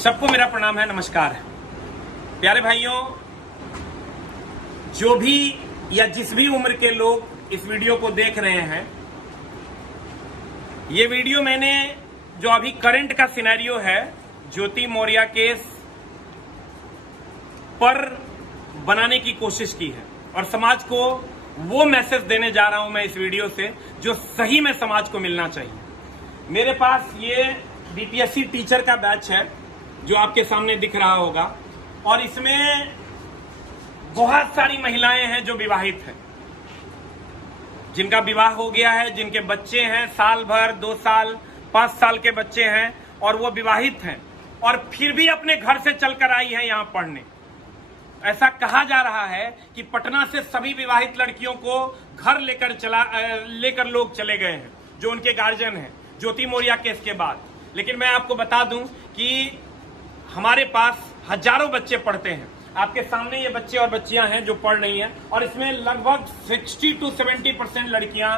सबको मेरा प्रणाम है, नमस्कार। प्यारे भाइयों, जो भी या जिस भी उम्र के लोग इस वीडियो को देख रहे हैं, ये वीडियो मैंने जो अभी करंट का सिनेरियो है ज्योति मौर्य केस पर बनाने की कोशिश की है और समाज को वो मैसेज देने जा रहा हूं मैं इस वीडियो से जो सही में समाज को मिलना चाहिए। मेरे पास ये बीपीएससी टीचर का बैच है जो आपके सामने दिख रहा होगा और इसमें बहुत सारी महिलाएं हैं जो विवाहित हैं, जिनका विवाह हो गया है, जिनके बच्चे हैं, साल भर, 2 साल, 5 साल के बच्चे हैं और वो विवाहित हैं और फिर भी अपने घर से चलकर आई है यहाँ पढ़ने। ऐसा कहा जा रहा है कि पटना से सभी विवाहित लड़कियों को घर लेकर लोग चले गए हैं जो उनके गार्जियन हैं ज्योति मौर्य केस के बाद। लेकिन मैं आपको बता दूं कि हमारे पास हजारों बच्चे पढ़ते हैं। आपके सामने ये बच्चे और बच्चियां हैं जो पढ़ रही हैं और इसमें लगभग 60 to 70% लड़कियां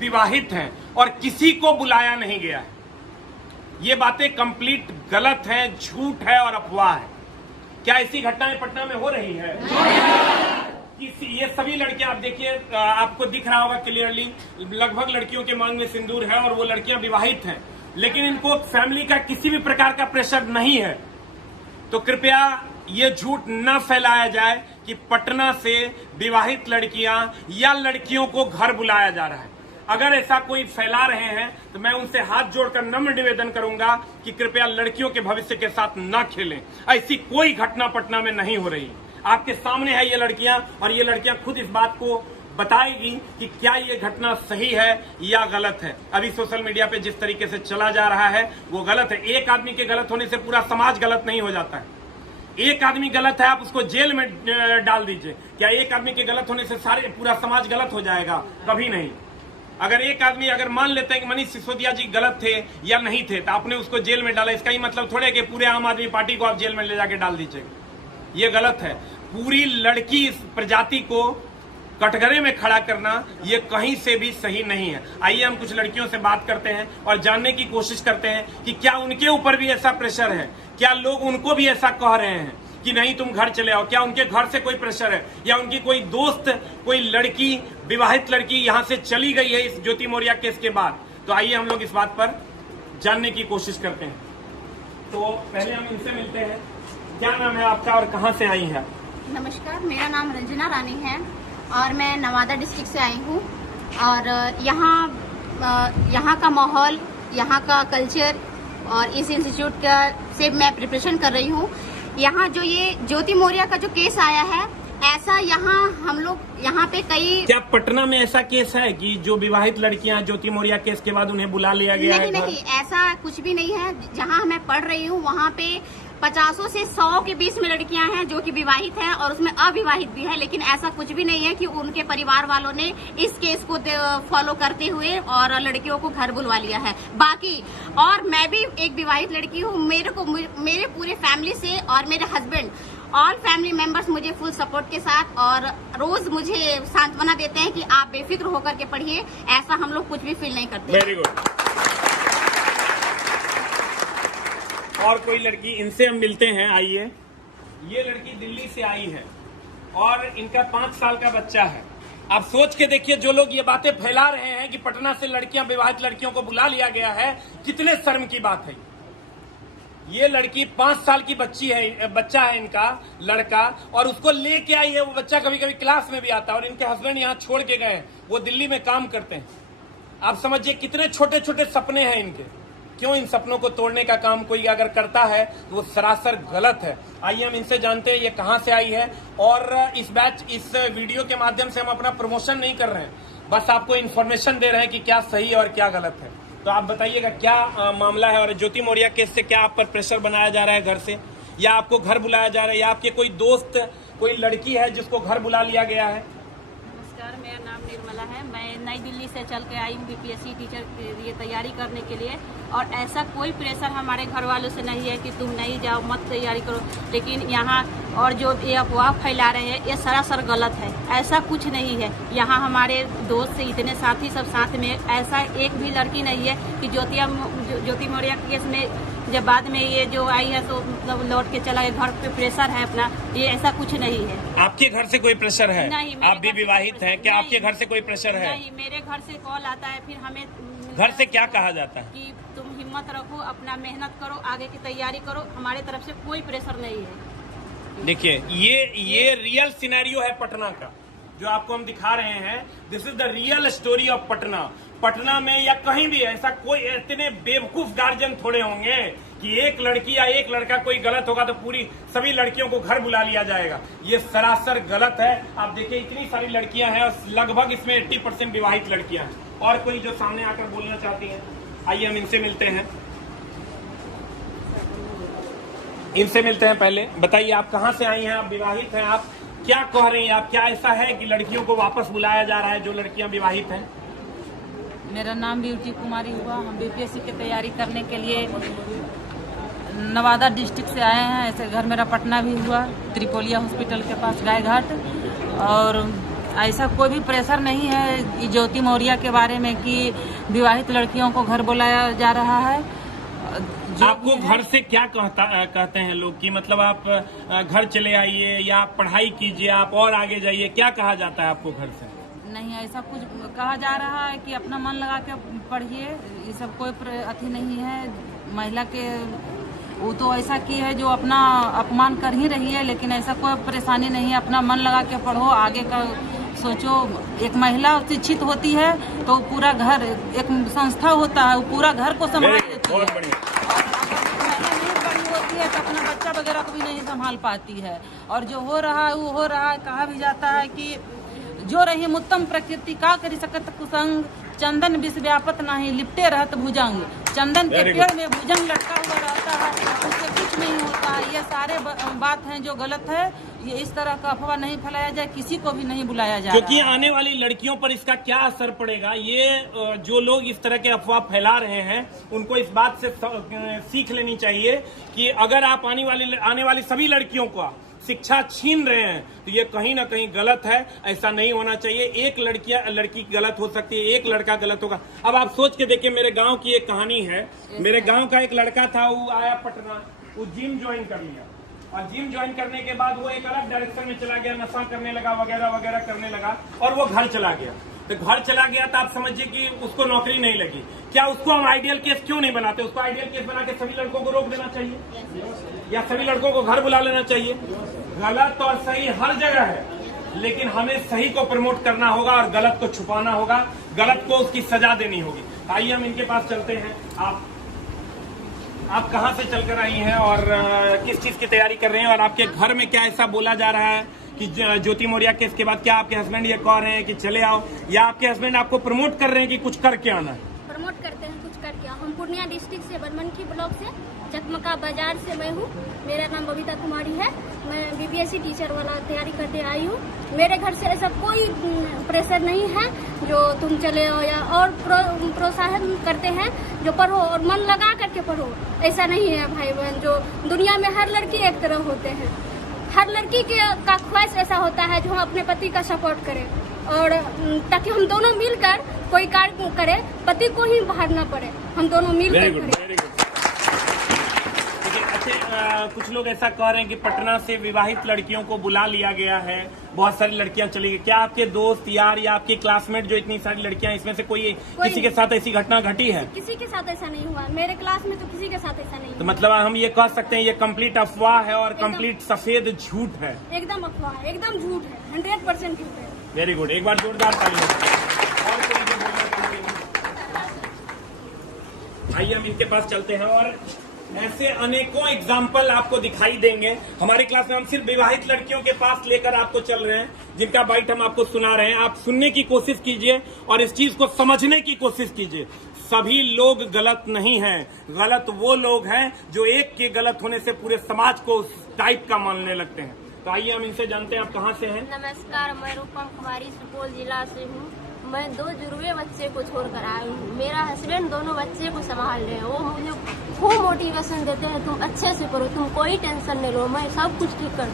विवाहित हैं और किसी को बुलाया नहीं गया है। ये बातें कंप्लीट गलत हैं, झूठ है और अफवाह है। क्या ऐसी घटनाएं पटना में हो रही है? ये सभी लड़कियां, आप देखिए, आपको दिख रहा होगा क्लियरली, लगभग लड़कियों के मांग में सिंदूर है और वो लड़कियां विवाहित हैं, लेकिन इनको फैमिली का किसी भी प्रकार का प्रेशर नहीं है। तो कृपया ये झूठ न फैलाया जाए कि पटना से विवाहित लड़कियां या लड़कियों को घर बुलाया जा रहा है। अगर ऐसा कोई फैला रहे हैं तो मैं उनसे हाथ जोड़कर नम्र निवेदन करूंगा कि कृपया लड़कियों के भविष्य के साथ न खेलें। ऐसी कोई घटना पटना में नहीं हो रही। आपके सामने है ये लड़कियां और ये लड़कियां खुद इस बात को बताएगी कि क्या ये घटना सही है या गलत है। अभी सोशल मीडिया पे जिस तरीके से चला जा रहा है वो गलत है। एक आदमी के गलत होने से पूरा समाज गलत नहीं हो जाता है। एक आदमी गलत है, आप उसको जेल में डाल दीजिए, क्या एक आदमी के गलत होने से पूरा समाज गलत हो जाएगा? कभी नहीं। अगर एक आदमी, अगर मान लेते हैं कि मनीष सिसोदिया जी गलत थे या नहीं थे तो आपने उसको जेल में डाला, इसका ही मतलब थोड़े कि पूरे आम आदमी पार्टी को आप जेल में ले जाके डाल दीजिएगा। ये गलत है। पूरी लड़की इस प्रजाति को कटघरे में खड़ा करना ये कहीं से भी सही नहीं है। आइए हम कुछ लड़कियों से बात करते हैं और जानने की कोशिश करते हैं कि क्या उनके ऊपर भी ऐसा प्रेशर है, क्या लोग उनको भी ऐसा कह रहे हैं कि नहीं तुम घर चले आओ, क्या उनके घर से कोई प्रेशर है या उनकी कोई दोस्त, कोई लड़की, विवाहित लड़की यहाँ से चली गई है इस ज्योति मौर्य केस के बाद। तो आइए हम लोग इस बात पर जानने की कोशिश करते हैं। तो पहले हम इनसे मिलते हैं। क्या नाम है आपका और कहाँ से आई है? नमस्कार, मेरा नाम रंजना रानी है और मैं नवादा डिस्ट्रिक्ट से आई हूँ। और यहाँ का माहौल, यहाँ का कल्चर और इस इंस्टीट्यूट का से मैं प्रिपरेशन कर रही हूँ। यहाँ जो ये ज्योति मौर्य का जो केस आया है, ऐसा यहाँ हम लोग यहाँ पे कई, क्या पटना में ऐसा केस है कि जो विवाहित लड़कियां ज्योति मौर्य केस के बाद उन्हें बुला लिया गया है? नहीं, ऐसा कुछ भी नहीं है। जहाँ मैं पढ़ रही हूँ वहाँ पे 50 से 100 के बीच में लड़कियां हैं जो कि विवाहित हैं और उसमें अविवाहित भी है। लेकिन ऐसा कुछ भी नहीं है कि उनके परिवार वालों ने इस केस को फॉलो करते हुए और लड़कियों को घर बुलवा लिया है। बाकी और मैं भी एक विवाहित लड़की हूँ। मेरे पूरे फैमिली से और मेरे हस्बैंड, ऑल फैमिली मेंबर्स मुझे फुल सपोर्ट के साथ और रोज मुझे सांत्वना देते हैं कि आप बेफिक्र होकर के पढ़िए। ऐसा हम लोग कुछ भी फील नहीं करते। Very good. और कोई लड़की, इनसे हम मिलते हैं, आइए। ये लड़की दिल्ली से आई है और इनका 5 साल का बच्चा है। आप सोच के देखिए, जो लोग ये बातें फैला रहे हैं कि पटना से लड़कियां, विवाहित लड़कियों को बुला लिया गया है, कितने शर्म की बात है। ये लड़की 5 साल की बच्चा है इनका लड़का, और उसको लेके आई है। वो बच्चा कभी कभी क्लास में भी आता है और इनके हस्बैंड यहाँ छोड़ के गए हैं, वो दिल्ली में काम करते हैं। आप समझिए कितने छोटे छोटे सपने हैं इनके। क्यों इन सपनों को तोड़ने का काम कोई अगर करता है तो वो सरासर गलत है। आइए हम इनसे जानते हैं ये कहाँ से आई है। और इस वीडियो के माध्यम से हम अपना प्रमोशन नहीं कर रहे हैं, बस आपको इन्फॉर्मेशन दे रहे हैं कि क्या सही है और क्या गलत है। तो आप बताइएगा क्या मामला है और ज्योति मौर्य केस से क्या आप पर प्रेशर बनाया जा रहा है घर से, या आपको घर बुलाया जा रहा है, या आपके कोई दोस्त, कोई लड़की है जिसको घर बुला लिया गया है? नमस्कार, मेरा नाम निर्मला है। मैं नई दिल्ली से चल के आई हूँ बीपीएससी टीचर के लिए तैयारी करने के लिए, और ऐसा कोई प्रेशर हमारे घर वालों से नहीं है कि तुम नहीं जाओ, मत तैयारी करो। लेकिन यहाँ और जो ये अफवाह फैला रहे हैं ये सरासर गलत है। ऐसा कुछ नहीं है। यहाँ हमारे दोस्त से इतने साथी सब साथ में, ऐसा एक भी लड़की नहीं है कि ज्योति मौर्य केस में जब बाद में ये जो आई है तो मतलब लौट के चला गया, घर पे प्रेशर है अपना, ये ऐसा कुछ नहीं है। आपके घर से कोई प्रेशर है? नहीं, आप भी विवाहित हैं, क्या आपके घर से कोई प्रेशर है? नहीं, मेरे घर से कॉल आता है, फिर हमें घर से क्या कहा जाता है? कि तुम हिम्मत रखो, अपना मेहनत करो, आगे की तैयारी करो, हमारे तरफ से कोई प्रेशर नहीं है। देखिए ये रियल सिनेरियो है पटना का, जो आपको हम दिखा रहे हैं। This is the real story of Patna. Patna में या कहीं भी ऐसा कोई इतने बेवकूफ गार्जियन थोड़े होंगे कि एक लड़की या एक लड़का कोई गलत होगा तो पूरी सभी लड़कियों को घर बुला लिया जाएगा। ये सरासर गलत है। आप देखिए इतनी सारी लड़कियां हैं और लगभग इसमें 80% विवाहित लड़कियां हैं। और कोई जो सामने आकर बोलना चाहती हैं, आइए हम इनसे मिलते हैं। पहले बताइए आप कहाँ से आई हैं? आप विवाहित हैं, आप क्या कह रही हैं? आप क्या ऐसा है कि लड़कियों को वापस बुलाया जा रहा है जो लड़कियां विवाहित हैं? मेरा नाम ब्यूटी कुमारी हुआ। हम बीपीएससी की तैयारी करने के लिए नवादा डिस्ट्रिक्ट से आए हैं। ऐसे घर मेरा पटना भी हुआ, त्रिपोलिया हॉस्पिटल के पास गायघाट। और ऐसा कोई भी प्रेशर नहीं है ज्योति मौर्य के बारे में कि विवाहित लड़कियों को घर बुलाया जा रहा है। आपको घर से क्या कहते हैं लोग कि मतलब आप घर चले आइए या आप पढ़ाई कीजिए, आप और आगे जाइए, क्या कहा जाता है आपको घर से? नहीं, ऐसा कुछ कहा जा रहा है कि अपना मन लगा के पढ़िए, ये सब कोई अथी नहीं है। महिला के वो तो ऐसा की है जो अपना अपमान कर ही रही है, लेकिन ऐसा कोई परेशानी नहीं है। अपना मन लगा के पढ़ो, आगे का सोचो। एक महिला शिक्षित होती है तो पूरा घर, एक संस्था होता है, वो पूरा घर को संभाल लेती है। और अगर महिला नहीं पढ़ी होती है तो अपना बच्चा वगैरह को भी नहीं संभाल पाती है। और जो हो रहा है वो हो रहा है। कहा भी जाता है कि जो रही उत्तम प्रकृति का करी सकत कुसंग, चंदन विष व्यापत नहीं लिपटे रहत भुजंग। चंदन के पेड़ में भुजंग लटका हुआ रहता है, उससे कुछ नहीं होता है। ये सारे बात हैं जो गलत है। ये इस तरह का अफवाह नहीं फैलाया जाए, किसी को भी नहीं बुलाया जाए, क्योंकि आने वाली लड़कियों पर इसका क्या असर पड़ेगा। ये जो लोग इस तरह के अफवाह फैला रहे हैं उनको इस बात से सीख लेनी चाहिए कि अगर आप आने वाली सभी लड़कियों को शिक्षा छीन रहे हैं तो ये कहीं ना कहीं गलत है। ऐसा नहीं होना चाहिए। एक लड़की गलत हो सकती है, एक लड़का गलत होगा। अब आप सोच के देखिए, मेरे गांव की एक कहानी है। मेरे गांव का एक लड़का था, वो आया पटना, वो जिम ज्वाइन कर लिया और जिम ज्वाइन करने के बाद वो एक अलग डायरेक्शन में चला गया, नशा करने लगा, वगैरह वगैरह करने लगा और वो घर चला गया। तो घर चला गया तो आप समझिए कि उसको नौकरी नहीं लगी। क्या उसको हम आइडियल केस क्यों नहीं बनाते? उसको आइडियल केस बना के सभी लड़कों को रोक देना चाहिए या सभी लड़कों को घर बुला लेना चाहिए? गलत और सही हर जगह है, लेकिन हमें सही को प्रमोट करना होगा और गलत को छुपाना होगा, गलत को उसकी सजा देनी होगी। आइए हम इनके पास चलते हैं। आप कहाँ से चलकर आई हैं और किस चीज की तैयारी कर रहे हैं? और आपके घर में क्या ऐसा बोला जा रहा है कि ज्योति मौर्य केस के बाद क्या आपके हस्बैंड ये कह रहे हैं कि चले आओ, या आपके हस्बैंड आपको प्रमोट कर रहे हैं कि कुछ करके आना है? प्रमोट करते हैं कुछ करके। हम पूर्णिया डिस्ट्रिक्ट से, बनमनखी ब्लॉक से, चकमका बाजार से मैं हूँ। मेरा नाम बबीता कुमारी है। मैं बीपीएससी टीचर वाला तैयारी करते आई हूँ। मेरे घर से ऐसा कोई प्रेशर नहीं है जो तुम चले आओ, या और प्रोत्साहन करते हैं जो पढ़ो और मन लगा करके पढ़ो। ऐसा नहीं है भाई बहन, जो दुनिया में हर लड़की एक तरह होते हैं। हर लड़की का ख्वाहिश ऐसा होता है जो हम अपने पति का सपोर्ट करें, और ताकि हम दोनों मिलकर कोई कार्य करें, पति को ही बाहर न पड़े, हम दोनों मिलकर करें। कुछ लोग ऐसा कह रहे हैं कि पटना से विवाहित लड़कियों को बुला लिया गया है, बहुत सारी लड़कियां चली गई। क्या आपके दोस्त यार या आपके क्लासमेट जो इतनी सारी लड़कियां, इसमें से कोई किसी के साथ ऐसी घटना घटी है? किसी के साथ ऐसा नहीं हुआ। मेरे क्लास में तो किसी के साथ ऐसा नहीं तो मतलब हम ये कह सकते हैं ये कंप्लीट अफवाह है और कंप्लीट सफेद झूठ है। एकदम अफवाह है, एकदम झूठ है, 100% झूठ है। वेरी गुड, एक बार जोरदार ताली। आइए हम इनके पास चलते हैं और ऐसे अनेकों एग्जाम्पल आपको दिखाई देंगे। हमारी क्लास में हम सिर्फ विवाहित लड़कियों के पास लेकर आपको चल रहे हैं, जिनका बाइट हम आपको सुना रहे हैं। आप सुनने की कोशिश कीजिए और इस चीज को समझने की कोशिश कीजिए। सभी लोग गलत नहीं हैं, गलत वो लोग हैं जो एक के गलत होने से पूरे समाज को उस टाइप का मानने लगते हैं। तो आइए हम इनसे जानते हैं, आप कहाँ से हैं? नमस्कार, मैं रूपम कुमारी सुपौल जिला से हूँ। मैं 2 जुड़वे बच्चे को छोड़कर आई हूँ। मेरा हस्बैंड दोनों बच्चे को संभाल रहे हैं। वो मुझे खूब मोटिवेशन देते हैं, तुम अच्छे से करो, तुम कोई टेंशन नहीं लो, मैं सब कुछ ठीक कर।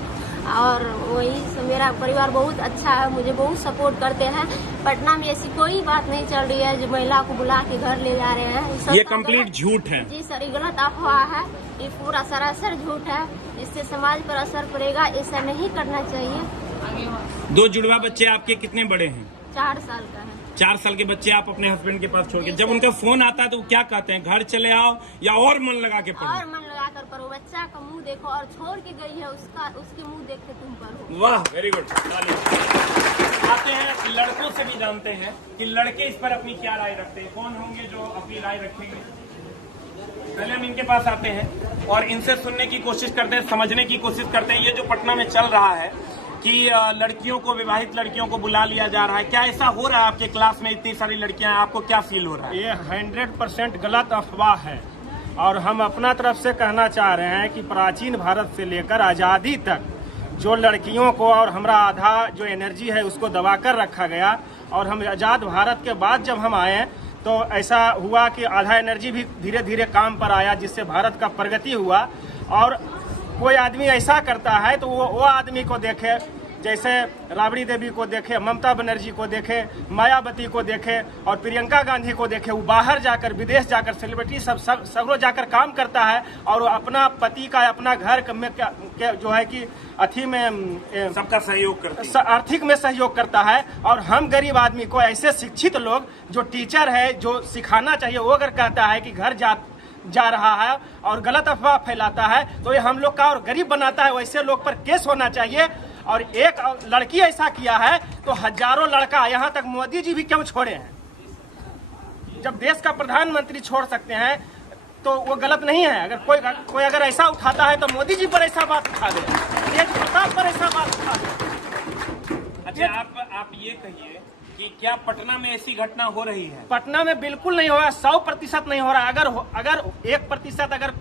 और वही मेरा परिवार बहुत अच्छा है, मुझे बहुत सपोर्ट करते हैं। पटना में ऐसी कोई बात नहीं चल रही है जो महिला को बुला के घर ले जा रहे हैं। ये कंप्लीट झूठ है। जी सर, ये गलत अफवाह है, ये पूरा सरासर झूठ है। इससे समाज पर असर पड़ेगा, ऐसा नहीं करना चाहिए। 2 जुड़वा बच्चे आपके कितने बड़े हैं? 4 साल का है। 4 साल के बच्चे आप अपने हस्बैंड के पास छोड़ के, जब उनका फोन आता है तो वो क्या कहते हैं, घर चले आओ या और मन लगा के पढ़ो? और मन लगा कर पढ़ो, बच्चा का मुंह देखो, और छोड़ के गई है उसके मुंह देख के तुम पढ़ो। वाह, वेरी गुड। आते हैं लड़कों से भी जानते हैं कि लड़के इस पर अपनी क्या राय रखते हैं। कौन होंगे जो अपनी राय रखेंगे? पहले हम इनके पास आते हैं और इनसे सुनने की कोशिश करते हैं, समझने की कोशिश करते हैं। ये जो पटना में चल रहा है कि लड़कियों को, विवाहित लड़कियों को बुला लिया जा रहा है, क्या ऐसा हो रहा है? आपके क्लास में इतनी सारी लड़कियां हैं, आपको क्या फील हो रहा है? ये 100% गलत अफवाह है। और हम अपना तरफ से कहना चाह रहे हैं कि प्राचीन भारत से लेकर आज़ादी तक जो लड़कियों को और हमारा आधा जो एनर्जी है उसको दबाकर रखा गया, और हम आज़ाद भारत के बाद जब हम आए तो ऐसा हुआ कि आधा एनर्जी भी धीरे धीरे काम पर आया, जिससे भारत का प्रगति हुआ। और कोई आदमी ऐसा करता है तो वो आदमी को देखे, जैसे राबड़ी देवी को देखे, ममता बनर्जी को देखे, मायावती को देखे और प्रियंका गांधी को देखे। वो बाहर जाकर, विदेश जाकर, सेलिब्रिटी सब जाकर काम करता है और वो अपना पति का, अपना घर में जो है कि अथी में सबका सहयोग करता है, आर्थिक में सहयोग करता है। और हम गरीब आदमी को, ऐसे शिक्षित लोग जो टीचर है, जो सिखाना चाहिए, वो अगर कहता है कि घर जा रहा है और गलत अफवाह फैलाता है तो ये हम लोग का और गरीब बनाता है। वैसे लोग पर केस होना चाहिए। और एक लड़की ऐसा किया है तो हजारों लड़का, यहाँ तक मोदी जी भी क्यों छोड़े हैं? जब देश का प्रधानमंत्री छोड़ सकते हैं तो वो गलत नहीं है। अगर कोई अगर ऐसा उठाता है तो मोदी जी पर ऐसा बात उठा दे, तेज प्रताप पर ऐसा बात उठा दे। अच्छा, आप ये कहिए कि क्या पटना में ऐसी घटना हो रही है? पटना में बिल्कुल नहीं हो रहा, 100% नहीं हो रहा। अगर 1% अगर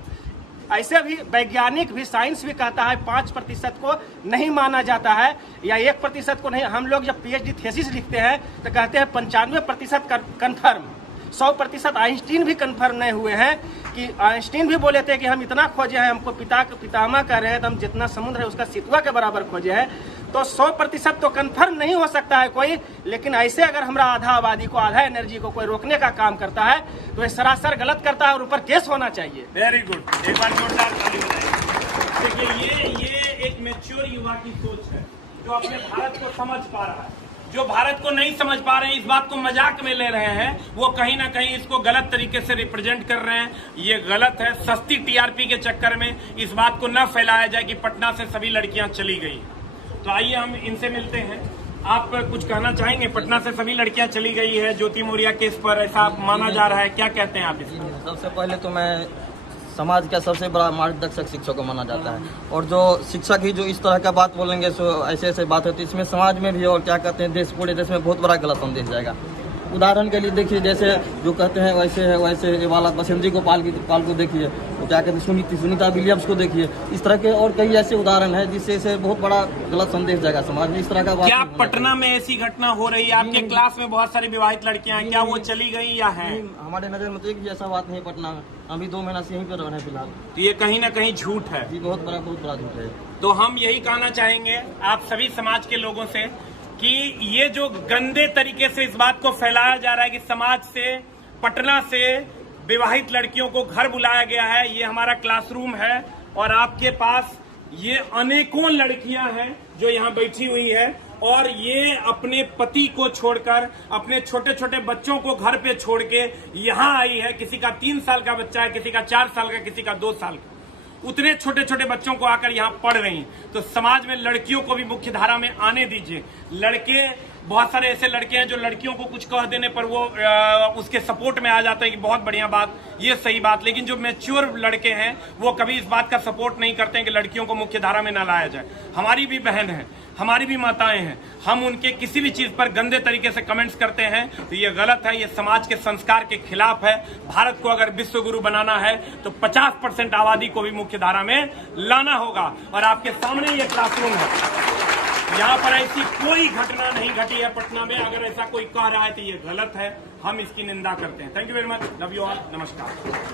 ऐसे भी वैज्ञानिक भी, साइंस भी कहता है 5% को नहीं माना जाता है या 1% को नहीं। हम लोग जब PhD थीसिस लिखते हैं तो कहते हैं 95% कन्फर्म, 100% आइंस्टीन भी कन्फर्म नहीं हुए हैं। कि आइंस्टीन भी बोले थे कि हम इतना खोजे हैं, हमको पितामह कह रहे हैं, तो हम जितना समुद्र है उसका सितुआ के बराबर खोजे हैं। तो 100% तो कन्फर्म नहीं हो सकता है कोई, लेकिन ऐसे अगर हमारा आधा आबादी को, आधा एनर्जी को कोई रोकने का काम करता है तो ये सरासर गलत करता है और ऊपर केस होना चाहिए। वेरी गुड, एक बार जोरदार ताली बजाइए। देखिए, ये एक मैच्योर युवा की सोच है जो अपने भारत को समझ पा रहा है। जो भारत को नहीं समझ पा रहे हैं, इस बात को मजाक में ले रहे हैं, वो कहीं ना कहीं इसको गलत तरीके से रिप्रेजेंट कर रहे हैं। ये गलत है। सस्ती TRP के चक्कर में इस बात को न फैलाया जाए कि पटना से सभी लड़कियां चली गई। तो आइए हम इनसे मिलते हैं। आप कुछ कहना चाहेंगे? पटना से सभी लड़कियां चली गई है, ज्योति मौर्या केस पर ऐसा माना जा रहा है, क्या कहते हैं आप इस पर? सबसे पहले तो मैं समाज का सबसे बड़ा मार्गदर्शक शिक्षक को माना जाता है, और जो शिक्षक ही जो इस तरह का बात बोलेंगे, सो ऐसे बात होती है, इसमें समाज में भी और क्या कहते हैं पूरे देश में बहुत बड़ा गलत संदेश जाएगा। उदाहरण के लिए देखिए, जैसे जो कहते हैं वैसे है वैसे, ये वाला बसंती गोपाल को देखिए, तो क्या कहते हैं सुनीता विलियम्स को देखिए। इस तरह के और कई ऐसे उदाहरण है जिससे बहुत बड़ा गलत संदेश जाएगा समाज में। इस तरह का क्या पटना में ऐसी घटना हो रही है? आपके क्लास में बहुत सारी विवाहित लड़कियां हैं, क्या वो चली गई या है? हमारे नजर में तो एक भी ऐसा बात नहीं है पटना में। अभी 2 महीना से यहीं पर रहे फिलहाल। तो ये कहीं ना कहीं झूठ है जी, बहुत बड़ा झूठ है। तो हम यही कहना चाहेंगे आप सभी समाज के लोगों से कि ये जो गंदे तरीके से इस बात को फैलाया जा रहा है कि समाज से, पटना से विवाहित लड़कियों को घर बुलाया गया है, ये हमारा क्लासरूम है और आपके पास ये अनेकों लड़कियां हैं जो यहाँ बैठी हुई है और ये अपने पति को छोड़कर, अपने छोटे छोटे बच्चों को घर पे छोड़ के यहाँ आई है। किसी का 3 साल का बच्चा है, किसी का 4 साल का, किसी का 2 साल का। उतने छोटे छोटे बच्चों को आकर यहाँ पढ़ रही। तो समाज में लड़कियों को भी मुख्य धारा में आने दीजिए। लड़के, बहुत सारे ऐसे लड़के हैं जो लड़कियों को कुछ कह देने पर वो उसके सपोर्ट में आ जाते हैं कि बहुत बढ़िया बात, ये सही बात। लेकिन जो मैच्योर लड़के हैं वो कभी इस बात का सपोर्ट नहीं करते हैं कि लड़कियों को मुख्य धारा में न लाया जाए। हमारी भी बहन है, हमारी भी माताएं हैं, हम उनके किसी भी चीज पर गंदे तरीके से कमेंट्स करते हैं तो ये गलत है, ये समाज के संस्कार के खिलाफ है। भारत को अगर विश्व गुरु बनाना है तो 50% आबादी को भी मुख्य धारा में लाना होगा और आपके सामने ये क्लासरूम है। यहाँ पर ऐसी कोई घटना नहीं घटी है पटना में। अगर ऐसा कोई कह रहा है तो ये गलत है, हम इसकी निंदा करते हैं। Thank you very much, love you all, नमस्कार।